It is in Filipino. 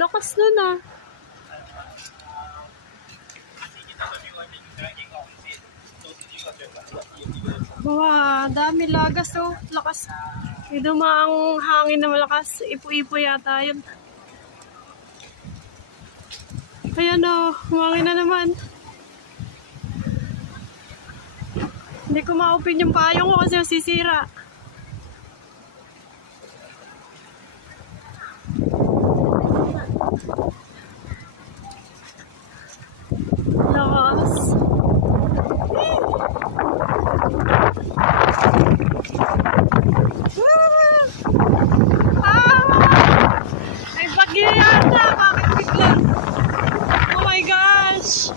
lakas nun ah. Wow, dami lagas oh. Lakas. May dumaang hangin na malakas. Ipo-ipo yata yun. Ayan oh, humangin na naman. Hindi ko ma-open yung payong ko kasi masisira. Lakas. May bagyo yata. Bakit biglang? Oh my gosh.